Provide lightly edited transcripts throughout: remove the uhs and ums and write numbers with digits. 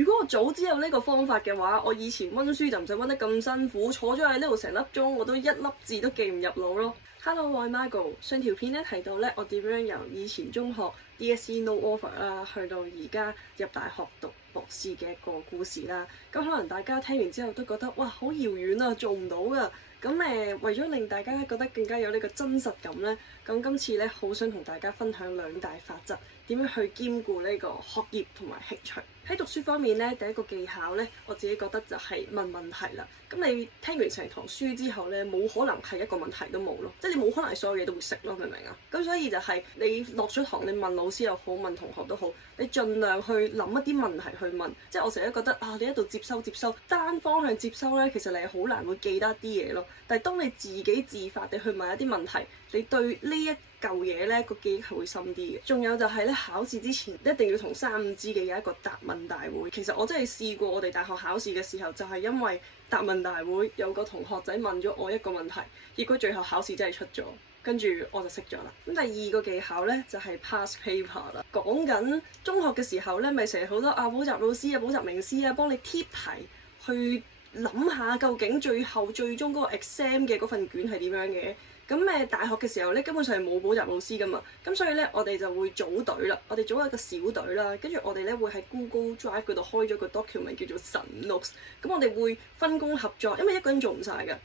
如果我早知有呢個方法嘅話，我以前溫書就唔使溫得咁辛苦，坐咗喺呢度成粒鐘，我都一粒字都記唔入腦咯。Hello，我係 Margo。上條片咧提到咧，我點樣由以前中學 DSE no offer 啦，去到而家入大學讀博士嘅一個故事啦。咁可能大家聽完之後都覺得哇，好遙遠啊，做唔到噶。咁為咗令大家覺得更加有呢個真實感呢，咁今次呢，好想同大家分享2大法則，點樣去兼顧呢個學業同埋興趣。喺讀書方面呢，第一個技巧呢，我自己覺得就係問問題啦。咁你聽完成堂書之後呢，冇可能係一個問題都冇咯，即係你冇可能所有嘢都會識咯，明唔明啊？咁所以就係你落咗堂，你問老師又好，問同學都好，你盡量去諗一啲問題去問。即係我成日覺得啊，你喺度接收單方向接收呢，其實你係好難會記得啲嘢咯。但係當你自己自發地去問一啲問題，你對呢一嚿嘢呢個記憶係會深啲嘅。仲有就係咧，考試之前一定要同3、5知己有一個答問大會。其實我真係試過，我哋大學考試嘅時候就係因為答問大會有個同學仔問咗我一個問題，結果最後考試真係出咗，跟住我就識咗啦。咁第二個技巧呢，就係 past paper 啦。講緊中學嘅時候呢，咪成日好多補習老師啊、補習名師啊幫你貼題去諗下究竟最終嗰個 exam 嘅嗰份卷係點樣嘅。咁大學嘅時候咧，根本上係冇補習老師噶嘛，咁所以咧我哋就會組隊啦，我哋組一個小隊啦，跟住我哋咧會喺 Google Drive 嗰度開咗個 document 叫做神 notes，咁我哋會分工合作，因為一個人做唔晒㗎。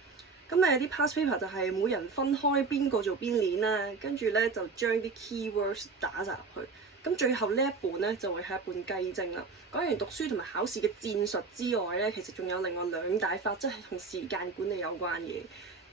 咁啲 past paper 就係每人分開邊個做邊年啦，跟住咧就將啲 keywords 打晒入去，咁最後呢一本咧就會係一本雞精啦。講完讀書同埋考試嘅戰術之外咧，其實仲有另外2大法則係同時間管理有關嘅。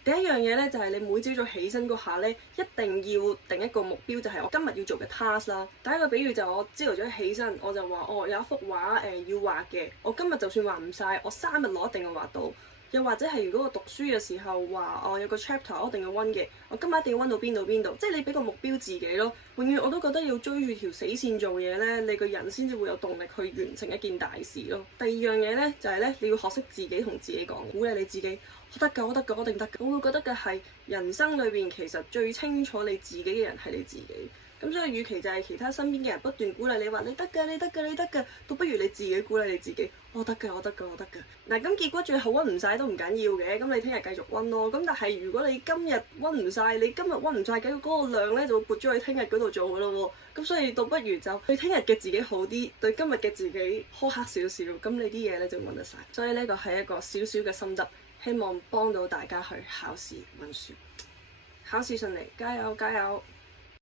第一樣嘢咧就係你每朝早起身嗰下咧，一定要定一個目標，就係我今日要做嘅 task 啦。第一個比喻就係我朝頭早起身，我就話有一幅畫要畫嘅，我今日就算畫唔晒，我3日內一定要畫到。又或者係如果我讀書嘅時候話有個 chapter 我一定要溫嘅，我今日一定要溫到邊度邊度，即係你俾個目標自己咯。永遠我都覺得要追住條死線做嘢咧，你個人先至會有動力去完成一件大事咯。第二樣嘢咧就係咧，你要學識自己同自己講，鼓勵你自己，我得㗎，我得㗎，我一定得㗎。我會覺得嘅係人生裏邊其實最清楚你自己嘅人係你自己。咁所以，與其就係其他身邊嘅人不斷鼓勵你話你得㗎，你得㗎，你得㗎，倒不如你自己鼓勵你自己，我得㗎，我得㗎，我得㗎。嗱，咁結果最後溫唔晒都唔緊要嘅，咁你聽日繼續溫咯。咁但係如果你今日溫唔晒，你今日溫唔晒嘅嗰個量咧，就會撥咗去聽日嗰度做㗎咯喎。咁所以倒不如就對聽日嘅自己好啲，對今日嘅自己苛刻少少，咁你啲嘢咧就溫得晒。所以呢個係一個少少嘅心得，希望幫到大家去考試溫書，考試順利，加油加油！